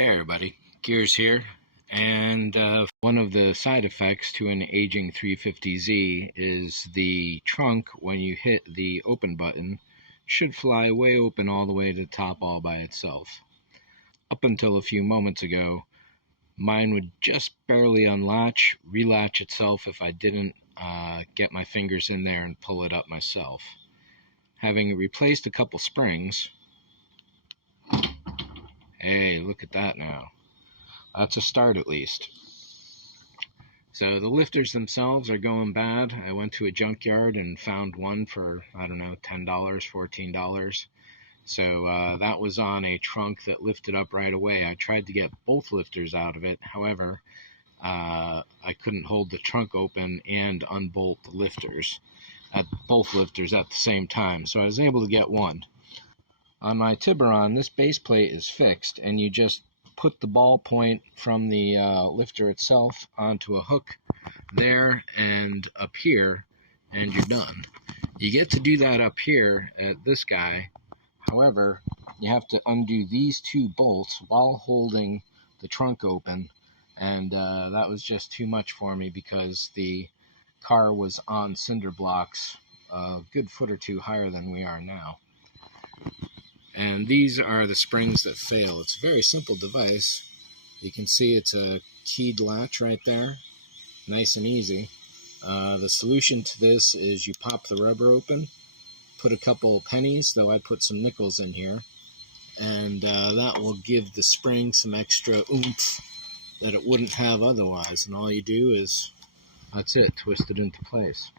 Hey everybody, Gears here, and one of the side effects to an aging 350Z is the trunk, when you hit the open button, should fly way open all the way to the top all by itself. Up until a few moments ago, mine would just barely unlatch, relatch itself if I didn't get my fingers in there and pull it up myself. Having replaced a couple springs, hey, look at that now. That's a start at least. So the lifters themselves are going bad. I went to a junkyard and found one for, I don't know, $10, $14. So that was on a trunk that lifted up right away. I tried to get both lifters out of it. However, I couldn't hold the trunk open and unbolt the lifters, both lifters at the same time. So I was able to get one. On my Tiburon, this base plate is fixed, and you just put the ball point from the lifter itself onto a hook there and up here, and you're done. You get to do that up here at this guy. However, you have to undo these two bolts while holding the trunk open, and that was just too much for me because the car was on cinder blocks a good foot or two higher than we are now. And these are the springs that fail. It's a very simple device. You can see it's a keyed latch right there. Nice and easy. The solution to this is you pop the rubber open, put a couple pennies, though I put some nickels in here, and that will give the spring some extra oomph that it wouldn't have otherwise. And all you do is, that's it, twist it into place.